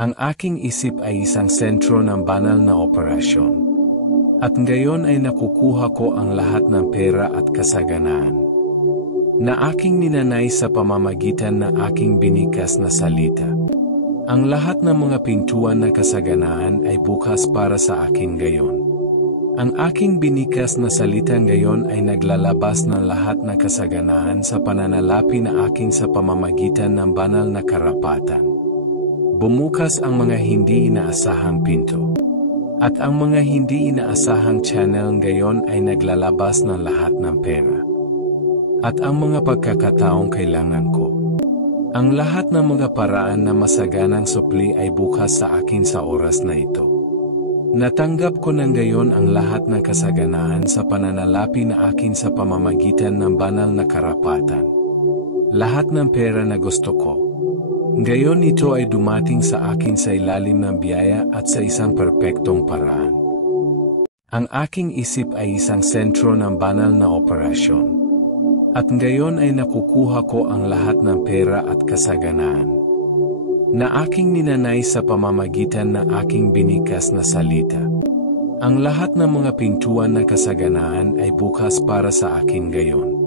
Ang aking isip ay isang sentro ng banal na operasyon. At ngayon ay nakukuha ko ang lahat ng pera at kasaganaan na aking ninanay sa pamamagitan ng aking binikas na salita. Ang lahat ng mga pintuan na kasaganaan ay bukas para sa akin ngayon. Ang aking binikas na salita ngayon ay naglalabas ng lahat ng kasaganaan sa pananalapi na aking sa pamamagitan ng banal na karapatan. Bumukas ang mga hindi inaasahang pinto. At ang mga hindi inaasahang channel ngayon ay naglalabas ng lahat ng pera. At ang mga pagkakataong kailangan ko. Ang lahat ng mga paraan na masaganang supli ay bukas sa akin sa oras na ito. Natanggap ko ng gayon ang lahat ng kasaganaan sa pananalapi na akin sa pamamagitan ng banal na karapatan. Lahat ng pera na gusto ko. Ngayon ito ay dumating sa akin sa ilalim ng biyaya at sa isang perpektong paraan. Ang aking isip ay isang sentro ng banal na operasyon. At ngayon ay nakukuha ko ang lahat ng pera at kasaganaan na aking ninanay sa pamamagitan ng aking binikas na salita. Ang lahat ng mga pintuan na kasaganaan ay bukas para sa akin ngayon.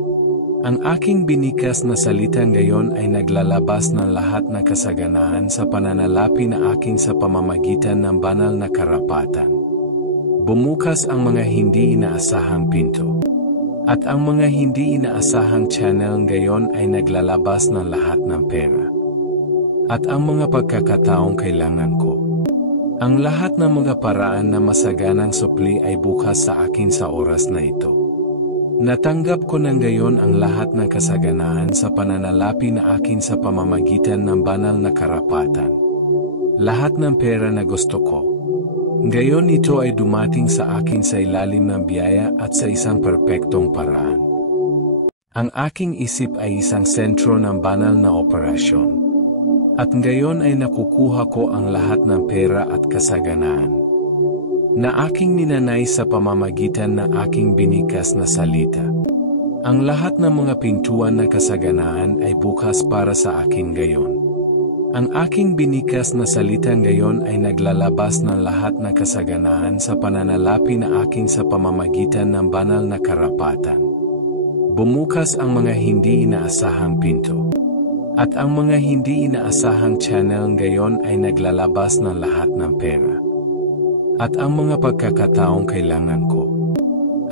Ang aking binikas na salita ngayon ay naglalabas ng lahat ng kasaganaan sa pananalapi na aking sa pamamagitan ng banal na karapatan. Bumukas ang mga hindi inaasahang pinto. At ang mga hindi inaasahang channel ngayon ay naglalabas ng lahat ng pera. At ang mga pagkakataong kailangan ko. Ang lahat ng mga paraan na masaganang supli ay bukas sa akin sa oras na ito. Natanggap ko ng gayon ang lahat ng kasaganaan sa pananalapi na akin sa pamamagitan ng banal na karapatan. Lahat ng pera na gusto ko. Ngayon ito ay dumating sa akin sa ilalim ng biyaya at sa isang perpektong paraan. Ang aking isip ay isang sentro ng banal na operasyon. At ngayon ay nakukuha ko ang lahat ng pera at kasaganaan na aking ninanay sa pamamagitan ng aking binikas na salita. Ang lahat ng mga pintuan na kasaganaan ay bukas para sa akin ngayon. Ang aking binikas na salita ngayon ay naglalabas ng lahat ng kasaganaan sa pananalapi na aking sa pamamagitan ng banal na karapatan. Bumukas ang mga hindi inaasahang pinto. At ang mga hindi inaasahang channel ngayon ay naglalabas ng lahat ng pera. At ang mga pagkakataong kailangan ko.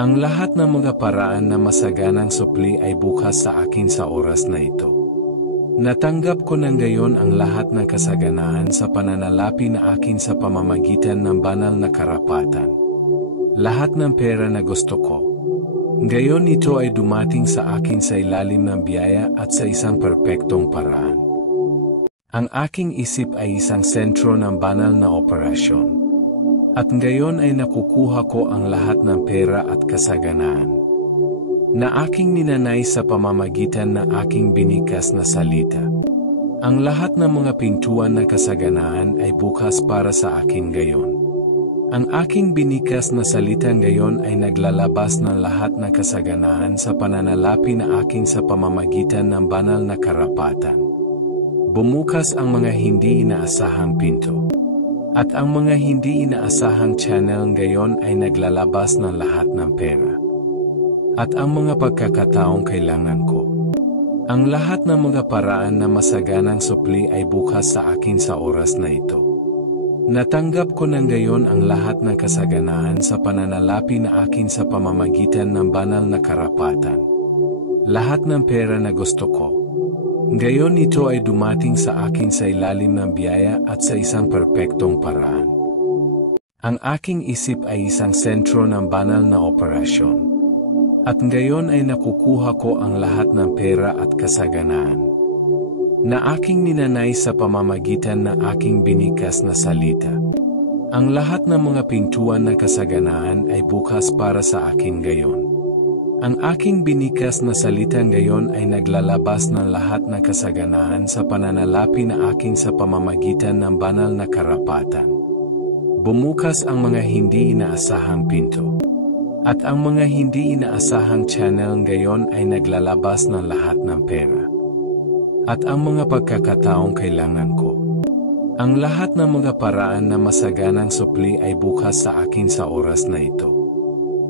Ang lahat ng mga paraan na masaganang supli ay bukas sa akin sa oras na ito. Natanggap ko ng gayon ang lahat ng kasaganaan sa pananalapi na akin sa pamamagitan ng banal na karapatan. Lahat ng pera na gusto ko. Ngayon ito ay dumating sa akin sa ilalim ng biyaya at sa isang perpektong paraan. Ang aking isip ay isang sentro ng banal na operasyon. At ngayon ay nakukuha ko ang lahat ng pera at kasaganaan na aking ninanay sa pamamagitan ng aking binikas na salita. Ang lahat ng mga pintuan na kasaganaan ay bukas para sa akin ngayon. Ang aking binikas na salita ngayon ay naglalabas ng lahat ng kasaganaan sa pananalapi na aking sa pamamagitan ng banal na karapatan. Bumukas ang mga hindi inaasahang pinto. At ang mga hindi inaasahang channel ngayon ay naglalabas ng lahat ng pera. At ang mga pagkakataong kailangan ko. Ang lahat ng mga paraan na masaganang supli ay bukas sa akin sa oras na ito. Natanggap ko ng gayon ang lahat ng kasaganaan sa pananalapi na akin sa pamamagitan ng banal na karapatan. Lahat ng pera na gusto ko. Ngayon ito ay dumating sa akin sa ilalim ng biyaya at sa isang perpektong paraan. Ang aking isip ay isang sentro ng banal na operasyon. At ngayon ay nakukuha ko ang lahat ng pera at kasaganaan na aking ninanay sa pamamagitan ng aking binikas na salita. Ang lahat ng mga pintuan na kasaganaan ay bukas para sa akin ngayon. Ang aking binikas na salita ngayon ay naglalabas ng lahat ng kasaganaan sa pananalapi na aking sa pamamagitan ng banal na karapatan. Bumukas ang mga hindi inaasahang pinto. At ang mga hindi inaasahang channel ngayon ay naglalabas ng lahat ng pera. At ang mga pagkakataong kailangan ko. Ang lahat ng mga paraan na masaganang supli ay bukas sa akin sa oras na ito.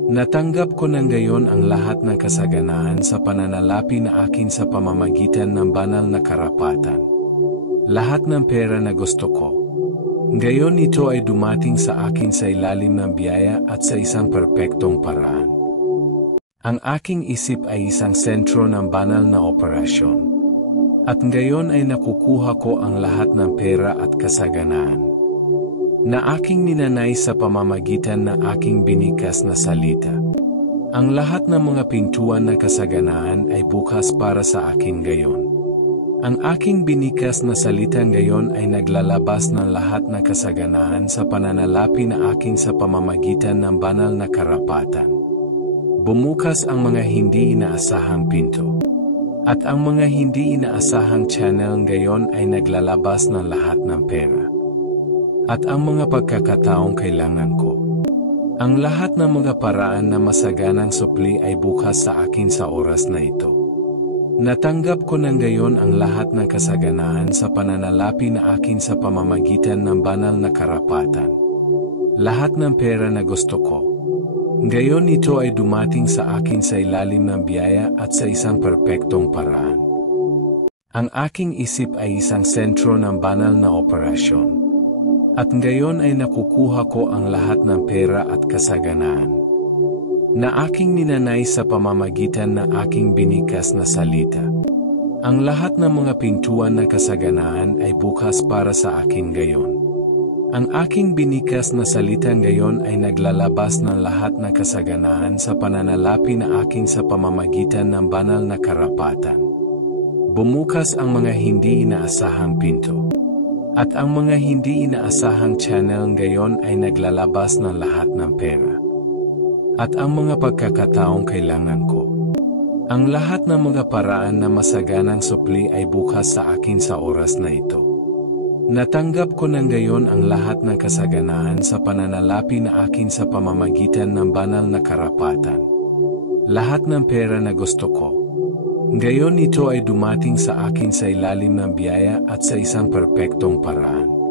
Natanggap ko ng gayon ang lahat ng kasaganaan sa pananalapi na akin sa pamamagitan ng banal na karapatan. Lahat ng pera na gusto ko. Gayon ito ay dumating sa akin sa ilalim ng biyaya at sa isang perpektong paraan. Ang aking isip ay isang sentro ng banal na operasyon. At gayon ay nakukuha ko ang lahat ng pera at kasaganaan na aking ninanay sa pamamagitan ng aking binikas na salita. Ang lahat ng mga pintuan ng kasaganaan ay bukas para sa akin gayon. Ang aking binikas na salita ngayon ay naglalabas ng lahat ng kasaganaan sa pananalapi na akin sa pamamagitan ng banal na karapatan. Bumukas ang mga hindi inaasahang pinto. At ang mga hindi inaasahang channel ngayon ay naglalabas ng lahat ng pera. At ang mga pagkakataong kailangan ko. Ang lahat ng mga paraan na masaganang supli ay bukas sa akin sa oras na ito. Natanggap ko ng gayon ang lahat ng kasaganaan sa pananalapi na akin sa pamamagitan ng banal na karapatan. Lahat ng pera na gusto ko. Gayon ito ay dumating sa akin sa ilalim ng biyaya at sa isang perpektong paraan. Ang aking isip ay isang sentro ng banal na operasyon. At ngayon ay nakukuha ko ang lahat ng pera at kasaganaan na aking ninanay sa pamamagitan ng aking binikas na salita. Ang lahat ng mga pintuan ng kasaganaan ay bukas para sa akin ngayon. Ang aking binikas na salita ngayon ay naglalabas ng lahat ng kasaganaan sa pananalapi na akin sa pamamagitan ng banal na karapatan. Bumukas ang mga hindi inaasahang pinto. At ang mga hindi inaasahang channel ngayon ay naglalabas ng lahat ng pera. At ang mga pagkakataong kailangan ko. Ang lahat ng mga paraan na masaganang supli ay bukas sa akin sa oras na ito. Natanggap ko ng gayon ang lahat ng kasaganaan sa pananalapi na akin sa pamamagitan ng banal na karapatan. Lahat ng pera na gusto ko. Gayon ito ay dumating sa akin sa ilalim ng biyaya at sa isang perpektong paraan.